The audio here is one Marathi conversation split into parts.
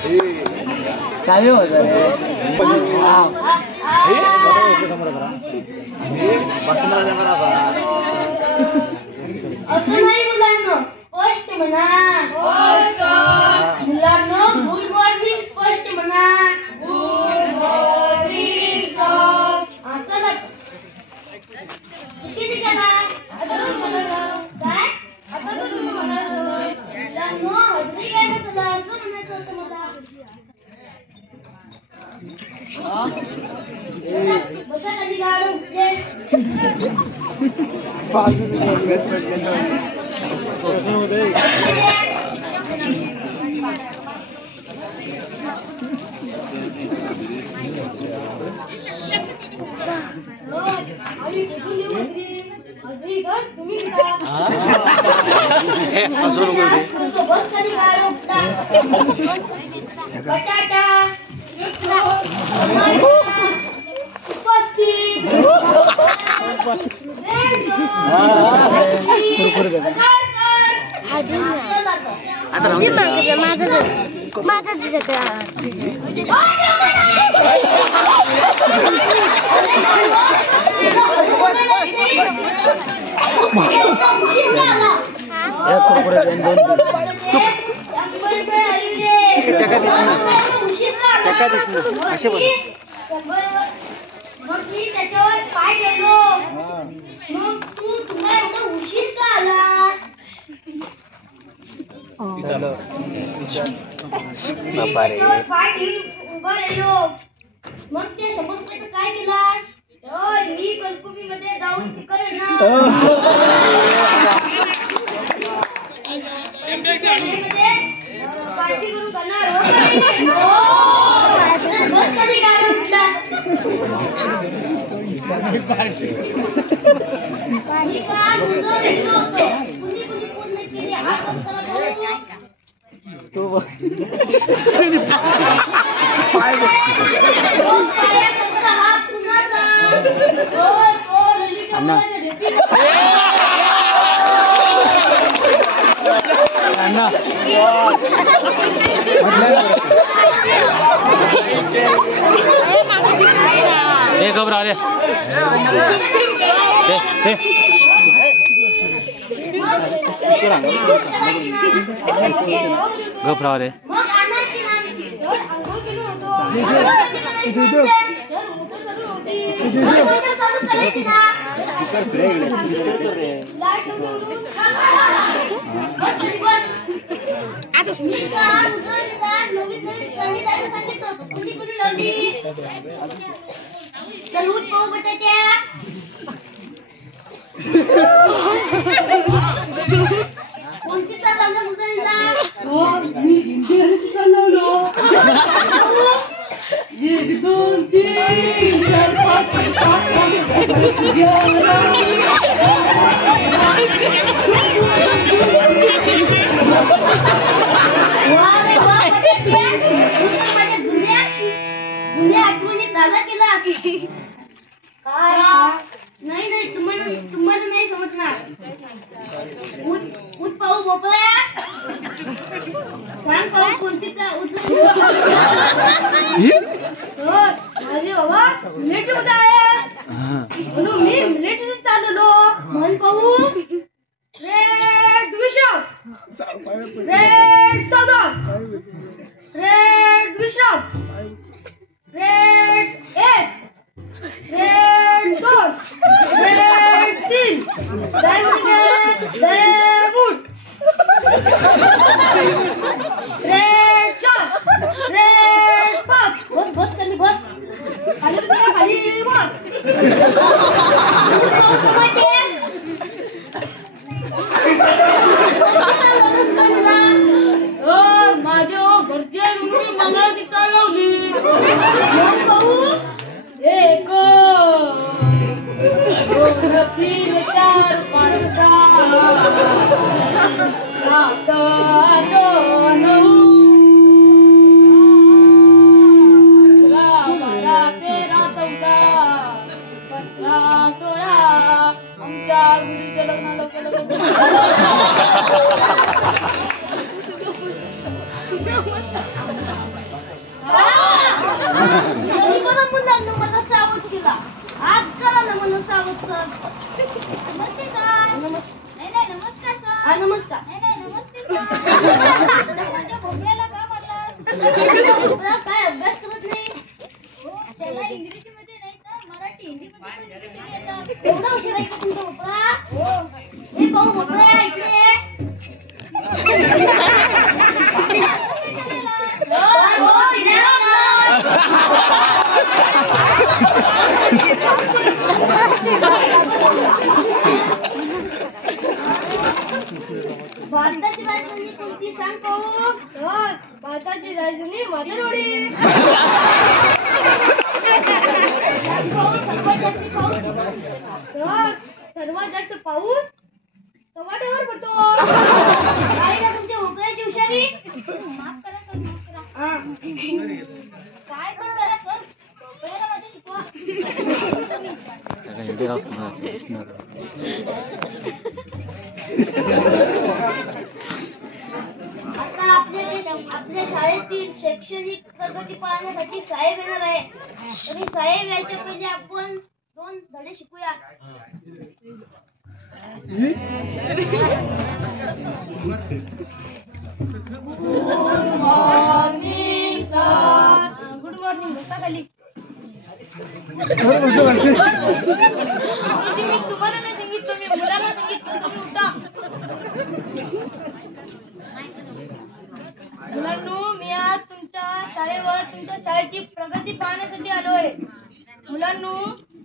काय होत असं नाही मुलांना, स्पष्ट म्हणा. मुलांना गुड मॉर्निंग स्पष्ट म्हणा. गुड मॉर्निंग चला किती केला आता काय आता तर तुम्ही म्हणाल मुलांना हजरी घ्यायला चला असं म्हणायचं होतं मला. बसा कधी गाडं उठले तुम्ही बटाटा मग मी त्याच्यावर पाय ठेवलो. मग तुला एवढा उशीर का आला? पाय ठेवून उभा राहिलो. मग त्या 100 रुपयाचं काय केला? तर मी कलकुबी मध्ये जाऊन चिकन पार्टी करून करणार. घबरा रे घबरा रे चलूत पाहू बटाट्या कोणतीचा चांगला मुलांचा मी इंडियन चालवलो 1 2 3 4 5 जुन्या आठवणी ताजा केला. काय नाही तुम्हाला नाही समजणार. ऊत पाहू भोपळ्या सांग पाहू कोणतीचा अरे बाबा मिलिटरी मध्ये आहे म्हणून मी मिलिटरी चाललो. म्हण पाहू रेड बिशप रेड सदन red bishop red 1 red 2 red 3 डेमूट रेड 4 रेड 5 बस खाली बस खाली बस मुलांना मला सावध केला आज करा ना मला सावध सर. नमस्ते सर. नाही नाही नमस्कार सर. नमस्कार. नाही नाही नमस्ते सर. माझ्या भोपळ्याला का मारला? काय अभ्यास करत नाही? त्याला इंग्रजीमध्ये नाही तर मराठी हिंदीमध्ये पण इंग्रजी येतात. एवढा हुशार आहे का तुमचा भोपळा? हे पाहू भोपळा इकडे. भारताची राजधानी कोणती सांग पाहू? भारताची राजधानी माधुरी. सर्वात जास्त पाऊस टमाट्यावर पडतो. आईला तुमच्या भोपळ्याची हुशारी. माफ करा सर, माफ करा. काय पण करा सर, भोपळ्याला माझ्या शिकवा. आता आपल्या शाळेतील शैक्षणिक प्रगती पाहण्यासाठी साहेब येणार आहे. तरी साहेब यायच्या पहिले आपण 2 धडे शिकूया. गुड मॉर्निंग बसा खाली. मी तुम्हाला नाही सांगितलं, मी मुलाला सांगितलं. तुम्ही उठा. मुलांनो, मी आज तुमच्या शाळेवर तुमच्या शाळेची प्रगती पाहण्यासाठी आलोय. मुलांनो,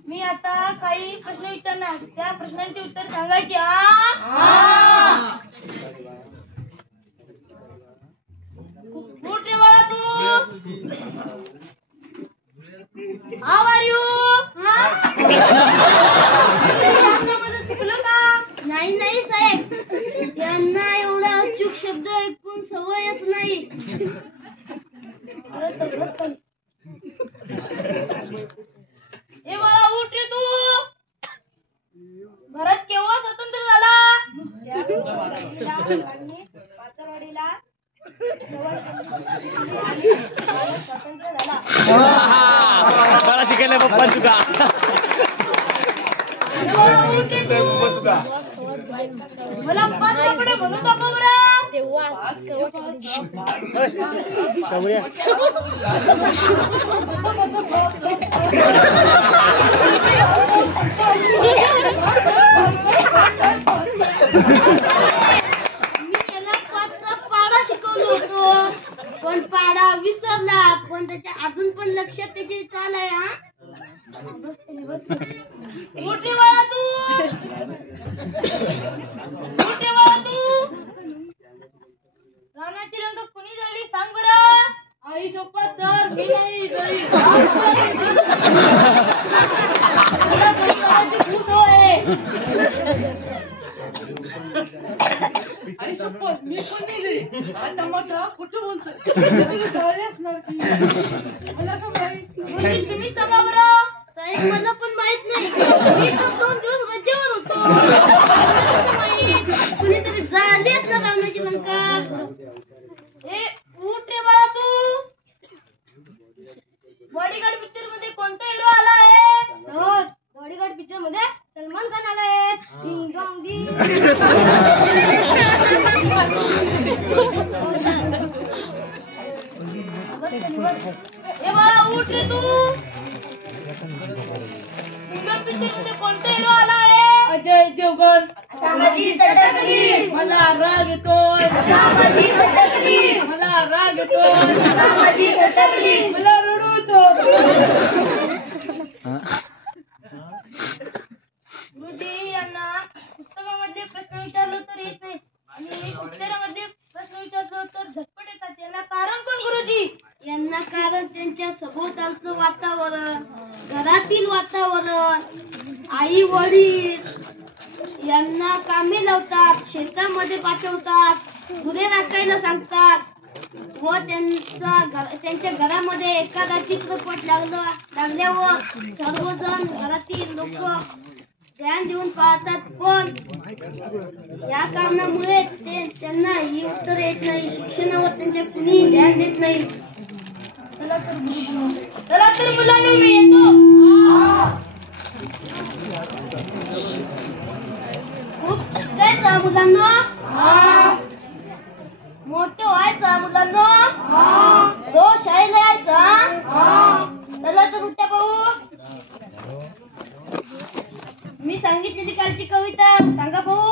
मी आता काही प्रश्न विचारणार, त्या प्रश्नांची उत्तर सांगायची. उठ रे बाळा तू. How are you? चुकलं का? नाही नाही साहेब, यांना एवढा अचूक शब्द ऐकून सवयच नाही. ए बाळा उठ रे तू. भारत केव्हा स्वतंत्र झाला? पातळवाडीला स्वतंत्र झाला. मला शिकायला पप्पा तुका. मला 5 कपडे म्हणून दाखव बरं. तेव्हा मी त्याला 5चा पाडा शिकवलो होतो, पण पाडा विसरला. पण त्याच्या अजून पण लक्षात त्याची चाल आहे. हा मोठी बाळा तू. मोठी बाळा तू. रावणाची लंका कुणी जळली सांग बरं. आई सोबत सर मी नाही जळली. मला संस्काराची खूप आहे. आई सोबत मी पण नाही जळली. आता मोठा कुठं बोलतोय? मला का माहित? तुम्ही सांगा बरं. साहेब मला पण माहित नाही. मी तर 2 दिवस रजेवर होतो. कुणीतरी जाळलीच ना रावणाची लंका. ए उठ रे बाळा तू. बॉडीगार्ड पिक्चर मध्ये कोणता हिरो आला आहे? सर बॉडीगार्ड पिक्चर मध्ये सलमान खान आला आहे. डिंग डॉंग डिंग. ए बाळा उठ रे तू. सिंगम पिक्चर मध्ये कोणता हिरो आला आहे? अजय देवगण. माझी सटकली. मला राग येतोय. माझी सटकली. मला राग येतोय. माझी सटकली. मला रडू येतो. गुडी यांना पुस्तकामध्ये प्रश्न विचारलो तर येत नाही आणि पिक्चरामध्ये प्रश्न विचारलो तर झटपट येतात. यांना कारण कोण गुरुजी? यांना कारण त्यांच्या सभोवतालचं वातावरण, घरातील वातावरण, आई वडील यांना कामे लावतात, शेतामध्ये पाठवतात, गुरे राखायला सांगतात व त्यांच्या घरामध्ये एखादा चित्रपट लागल्यावर सर्वजण घरातील लोक ध्यान देऊन पाहतात, पण या कारणामुळे त्यांना ही उत्तर येत नाही. शिक्षणावर त्यांच्या कुणी ध्यान देत नाही. चला तर मुलांनो, मी येतो. खूप शिकायचं मुलांना, मोठे व्हायचं मुलांना, रोज शाळेला यायचं. चला तर उठ्या पाहू. मी सांगितलेली कालची कविता सांगा भाऊ.